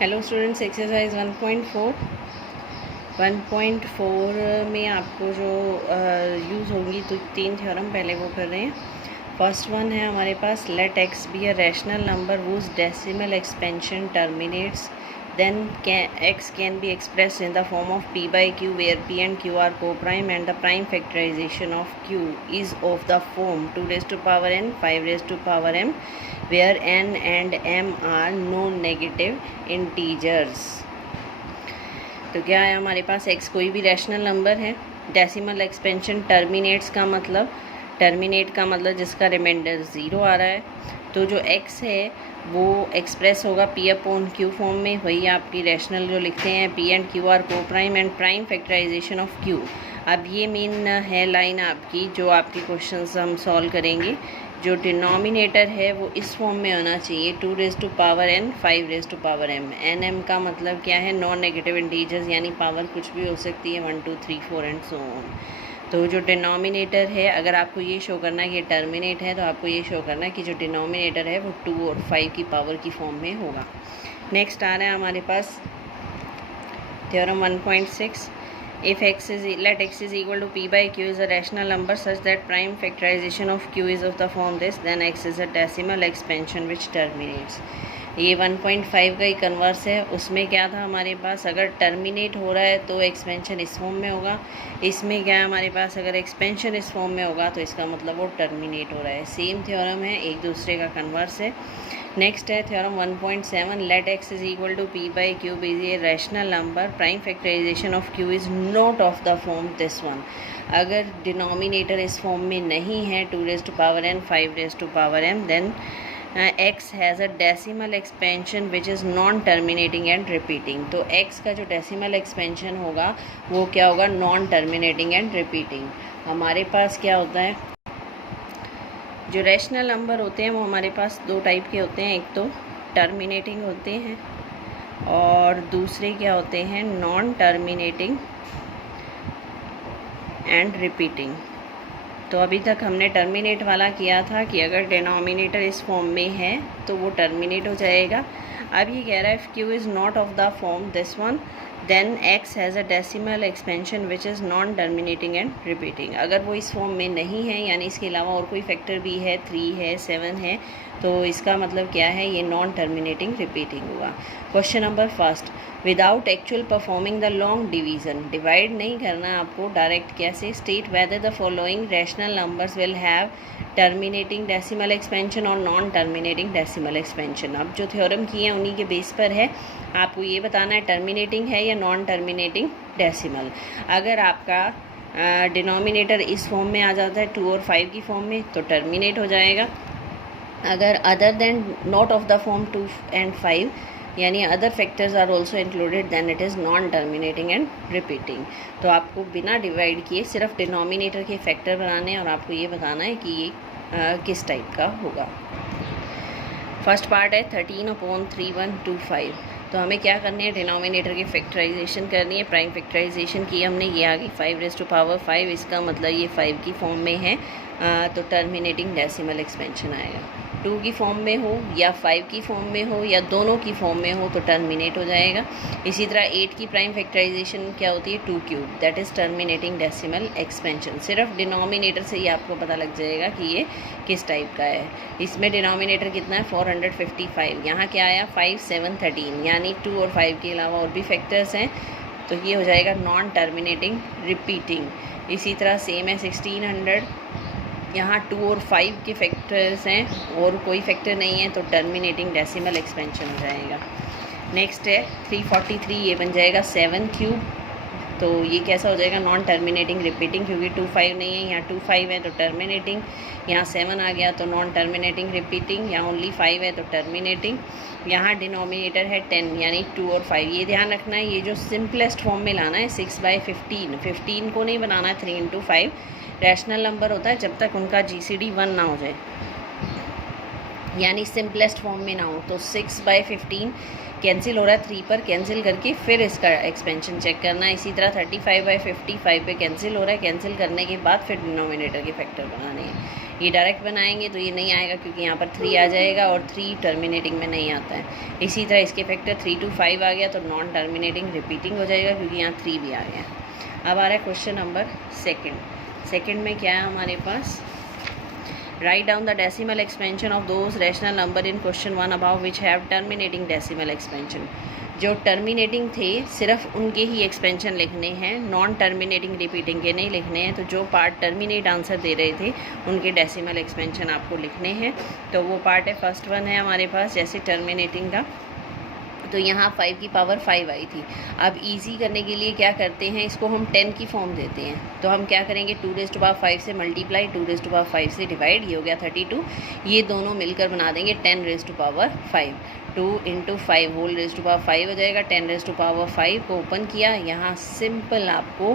Hello students, exercise 1.4 में आपको जो यूज़ होंगी तो 3 थ्योरम पहले वो कर रहे हैं। फर्स्ट वन है हमारे पास, let x be a rational number whose decimal expansion terminates, then x can be expressed in the form of p by q where p and q are co-prime and the prime factorization of q is of the form 2 raised to power n 5 raised to power m where n and m are non-negative integers। तो क्या है हमारे पास, x कोई भी rational number है, decimal expansion terminate का मतलब जिसका रिमाइंडर 0 आ रहा है, तो जो x है वो एक्सप्रेस होगा p अपॉन q फॉर्म में। वही आपकी रैशनल जो लिखते हैं, p and q are coprime and prime factorization of q। अब ये मेन है लाइन आपकी, जो आपके क्वेश्चंस हम सॉल्व करेंगे। जो डिनोमिनेटर है वो इस फॉर्म में होना चाहिए, 2 raise to power n 5 raise to power m। N m का मतलब क्या है, नॉन नेगेटिव इंटीजर्स, यानी पावर कुछ भी हो सकती है, 1 2 3 4 एंड सो ऑन। तो जो डिनोमिनेटर है, अगर आपको ये शो करना है कि टर्मिनेट है, तो आपको ये शो करना है कि जो डिनोमिनेटर है वो 2 और 5 की पावर की फॉर्म में होगा। नेक्स्ट आ रहा है हमारे पास theorem 1.6, if let x is equal to p by q is a rational number such that prime factorization of q is of the form this, then x is a decimal expansion which terminates। ये 1.5 का ही converse है। उसमें क्या था हमारे पास, अगर terminate हो रहा है तो एक्सपेंशन इस फॉर्म में होगा। इसमें क्या है हमारे पास, अगर एक्सपेंशन इस फॉर्म में होगा तो इसका मतलब वो टर्मिनेट हो रहा है। सेम थ्योरम है, एक दूसरे का कन्वर्स है। नेक्स्ट है theorem 1.7, let x is equal to p by q be a rational number, prime factorization of q is not of the form this one. अगर डिनोमिनेटर इस फॉर्म में नहीं है, 2 raise to power n 5 raise to power m, then x has a decimal expansion which is non terminating and repeating. तो x का जो decimal expansion होगा वो क्या होगा, नॉन टर्मिनेटिंग एंड रिपीटिंग। हमारे पास क्या होता है, जो रैशनल नंबर होते हैं वो हमारे पास 2 टाइप के होते हैं। एक तो टर्मिनेटिंग होते हैं और दूसरे क्या होते हैं, नॉन टर्मिनेटिंग एंड रिपीटिंग। तो अभी तक हमने टर्मिनेट वाला किया था कि अगर डिनोमिनेटर इस फॉर्म में है तो वो टर्मिनेट हो जाएगा। अब ये कह रहा है if q is not of the form this one, then x has a decimal expansion which is non terminating and repeating. अगर वो इस फॉर्म में नहीं है, यानी इसके अलावा और कोई फैक्टर भी है, 3 है, 7 है, तो इसका मतलब क्या है, ये नॉन टर्मिनेटिंग रिपीटिंग हुआ। Question number first, without actual performing the long division, divide नहीं करना आपको, डायरेक्ट कैसे, state whether the following rational numbers will have terminating decimal expansion और नॉन टर्मिनेटिंग डेसिमल एक्सपेंशन। अब जो थ्योरम किए हैं उन्हीं के बेस पर है, आपको ये बताना है टर्मिनेटिंग है या नॉन टर्मिनेटिंग डेसिमल। अगर आपका डिनोमिनेटर इस फॉर्म में आ जाता है, 2 और 5 की फॉर्म में, तो टर्मिनेट हो जाएगा। अगर other than not of the form 2 and 5, यानी other factors are also included, then it is non terminating and repeating. तो आपको बिना डिवाइड किए सिर्फ डिनोमिनेटर के फैक्टर बनाने हैं और आपको ये बताना है कि ये किस टाइप का होगा। फर्स्ट पार्ट है 13/3125। तो हमें क्या करनी है, डिनोमिनेटर की फैक्टराइजेशन करनी है। प्राइम फैक्टराइजेशन की हमने, ये आ गई 5 रेज़ टू पावर 5, इसका मतलब ये 5 की फॉर्म में है, तो टर्मिनेटिंग डेसिमल एक्सपेंशन आएगा। 2 की फॉर्म में हो या 5 की फॉर्म में हो या दोनों की फॉर्म में हो तो टर्मिनेट हो जाएगा। इसी तरह 8 की प्राइम फैक्टराइजेशन क्या होती है, 2 cube, that is terminating decimal expansion. सिर्फ डिनोमिनेटर से ही आपको पता लग जाएगा कि ये किस टाइप का है। इसमें डिनोमिनेटर कितना है, 455। यहाँ क्या आया, 5 7 13, यानी 2 और 5 के अलावा और भी फैक्टर्स हैं, तो ये हो जाएगा नॉन टर्मिनेटिंग रिपीटिंग। इसी तरह सेम है 1600, यहाँ 2 और 5 के फैक्टर्स हैं और कोई फैक्टर नहीं है, तो टर्मिनेटिंग डेसिमल एक्सपेंशन हो जाएगा। नेक्स्ट है 343, ये बन जाएगा 7 क्यूब, तो ये कैसा हो जाएगा, नॉन टर्मिनेटिंग रिपीटिंग, क्योंकि 2 5 नहीं है, यहाँ 2 5 है तो टर्मिनेटिंग। यहाँ 7 आ गया तो नॉन टर्मिनेटिंग रिपीटिंग, यहाँ ओनली 5 है तो टर्मिनेटिंग। यहाँ डिनोमिनेटर है 10, यानी 2 और 5। ये ध्यान रखना है, ये जो सिंपलेस्ट फॉर्म में लाना है 6/15, 15 को नहीं बनाना है 3 × 5। रैशनल नंबर होता है जब तक उनका GCD 1 ना हो जाए। यानी सिंपलेस्ट फॉर्म में ना हो। तो 6/15 कैंसिल हो रहा है, 3 पर कैंसिल करके फिर इसका एक्सपेंशन चेक करना है। इसी तरह 35/55 पे कैंसिल हो रहा है, कैंसिल करने के बाद फिर डिनोमिनेटर के फैक्टर बनाने हैं। ये डायरेक्ट बनाएंगे तो ये नहीं आएगा क्योंकि यहाँ पर 3 आ जाएगा और 3 टर्मिनेटिंग में नहीं आता है। इसी तरह इसके फैक्टर 3 to 5 आ गया तो नॉन टर्मिनेटिंग रिपीटिंग हो जाएगा क्योंकि यहाँ 3 भी आ गया। अब आ रहा है क्वेश्चन नंबर सेकेंड में क्या है हमारे पास, write down the decimal expansion of those rational number in question 1 about which have terminating decimal expansion. जो टर्मिनेटिंग थे सिर्फ उनके ही एक्सपेंशन लिखने हैं, नॉन टर्मिनेटिंग रिपीटिंग के नहीं लिखने हैं। तो जो पार्ट टर्मिनेट आंसर दे रहे थे उनके डेसिमल एक्सपेंशन आपको लिखने हैं। तो वो पार्ट है, फर्स्ट वन है हमारे पास जैसे टर्मिनेटिंग का। तो यहाँ 5 की पावर 5 आई थी। अब इजी करने के लिए क्या करते हैं, इसको हम 10 की फॉर्म देते हैं। तो हम क्या करेंगे, 2⁵ से मल्टीप्लाई, 2⁵ से डिवाइड, ये हो गया 32। ये दोनों मिलकर बना देंगे 10⁵5। 2 × 5 होल रेज़ टू पावर 5 हो जाएगा। 10⁵5 को ओपन किया, यहाँ सिंपल आपको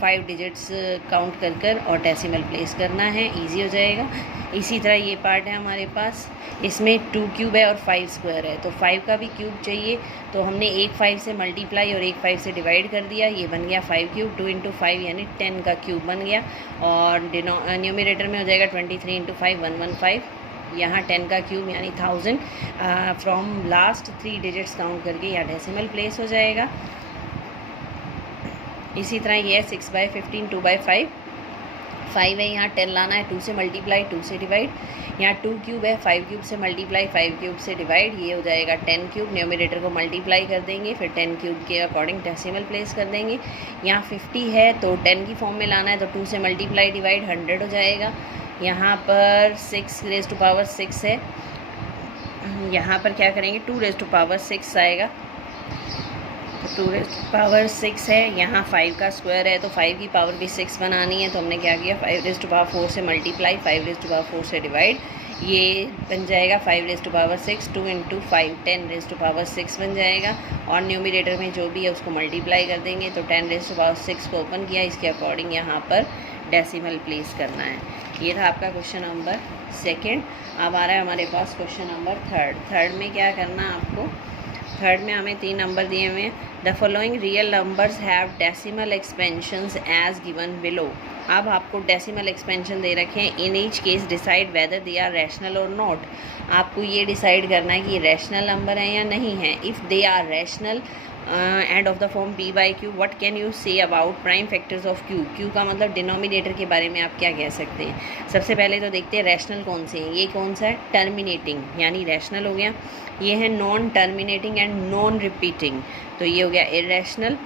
5 डिजिट्स काउंट कर और डेसिमल प्लेस करना है, इजी हो जाएगा। इसी तरह ये पार्ट है हमारे पास, इसमें 2 क्यूब है और 5 स्क्वायर है। तो 5 का भी क्यूब चाहिए, तो हमने एक 5 से मल्टीप्लाई और एक 5 से डिवाइड कर दिया, ये बन गया 5 क्यूब। 2 × 5 यानी 10 का क्यूब बन गया। और न्यूमरेटर में हो जाएगा 23 × 5 115। यहाँ 10 का क्यूब यानी 1000 फ्रॉम लास्ट 3 डिजिट्स काउंट करके यहाँ डेसिमल प्लेस हो जाएगा। इसी तरह ये है 6/15 2/5 5 है, यहाँ 10 लाना है, 2 से मल्टीप्लाई 2 से डिवाइड। यहाँ 2 क्यूब है, 5 क्यूब से मल्टीप्लाई 5 क्यूब से डिवाइड, ये हो जाएगा 10 क्यूब। न्यूमरेटर को मल्टीप्लाई कर देंगे, फिर 10 क्यूब के अकॉर्डिंग डेसिमल प्लेस कर देंगे। यहाँ 50 है तो 10 की फॉर्म में लाना है, तो 2 से मल्टीप्लाई डिवाइड 100 हो जाएगा। यहाँ पर 6⁻6 है, यहाँ पर क्या करेंगे 2⁻6 आएगा। 2⁻6 है, यहाँ 5 का स्क्वायर है तो 5 की पावर भी 6 बनानी है। तो हमने क्या किया 5⁻4 से मल्टीप्लाई 5⁻4 से डिवाइड, ये बन जाएगा 5⁻6। 2 × 5 10⁻6 बन जाएगा। और न्यूमरेटर में जो भी है उसको मल्टीप्लाई कर देंगे, तो 10⁻6 को ओपन किया, इसके अकॉर्डिंग यहाँ पर डेसिमल प्लेस करना है। ये था आपका क्वेश्चन नंबर सेकेंड। अब आ रहा है हमारे पास क्वेश्चन नंबर थर्ड में क्या करना है आपको, थर्ड में हमें 3 नंबर दिए हुए हैं। The following real numbers have decimal expansions as given below. अब आपको डेसिमल एक्सपेंशन दे रखे हैं। In each case decide whether they are rational or not. आपको ये डिसाइड करना है कि ये रैशनल नंबर है या नहीं है। If they are rational and of the form p/q, what can you say about prime factors of q। q का मतलब डिनोमिनेटर के बारे में आप क्या कह सकते हैं। सबसे पहले तो देखते हैं रैशनल कौन से हैं। ये कौन सा है, टर्मिनेटिंग यानी रैशनल हो गया। ये है non terminating and non repeating, तो ये हो गया इरेशनल।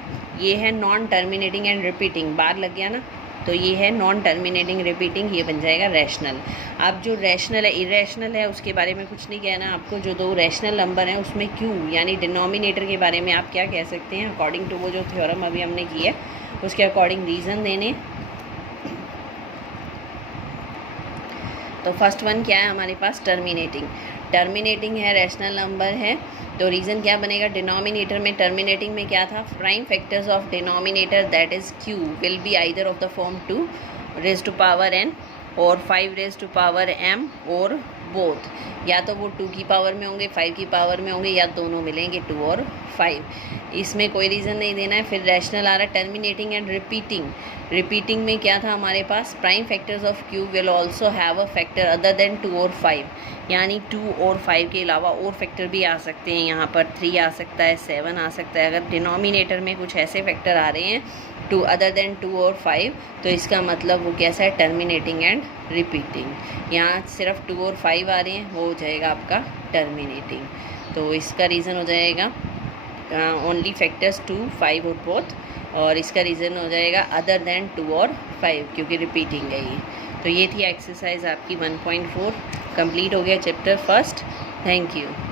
ये है नॉन टर्मिनेटिंग एंड रिपीटिंग, बार लग गया ना, तो ये है नॉन टर्मिनेटिंग रिपीटिंग, ये बन जाएगा रैशनल। अब जो रैशनल है इरेशनल है उसके बारे में कुछ नहीं कहना आपको। जो 2 रैशनल नंबर हैं उसमें q यानी डिनोमिनेटर के बारे में आप क्या कह सकते हैं, अकॉर्डिंग टू वो जो थ्योरम अभी हमने की है उसके अकॉर्डिंग रीज़न देने। तो फर्स्ट वन क्या है हमारे पास, टर्मिनेटिंग है, रैशनल नंबर है। तो रीज़न क्या बनेगा, डिनोमिनेटर में टर्मिनेटिंग में क्या था, prime factors of denominator that is q will be either of the form 2⁻n और 5⁻m और बोथ। या तो वो 2 की पावर में होंगे, 5 की पावर में होंगे, या दोनों मिलेंगे 2 और 5। इसमें कोई रीज़न नहीं देना है। फिर रैशनल आ रहा है टर्मिनेटिंग एंड रिपीटिंग में क्या था हमारे पास, prime factors of q will also have a factor other than 2 और 5, यानी 2 और 5 के अलावा और फैक्टर भी आ सकते हैं। यहाँ पर 3 आ सकता है, 7 आ सकता है। अगर डिनोमिनेटर में कुछ ऐसे फैक्टर आ रहे हैं 2 अदर देन 2 और 5, तो इसका मतलब वो कैसा है, टर्मिनेटिंग एंड रिपीटिंग। यहाँ सिर्फ 2 और 5 आ रहे हैं, वो हो जाएगा आपका टर्मिनेटिंग। तो इसका रीज़न हो जाएगा ओनली फैक्टर्स 2, 5 और बोथ, और इसका रीज़न हो जाएगा अदर देन 2 और 5 क्योंकि रिपीटिंग है ये। तो ये थी एक्सरसाइज आपकी 1.4 कंप्लीट हो गया चैप्टर फर्स्ट। Thank you.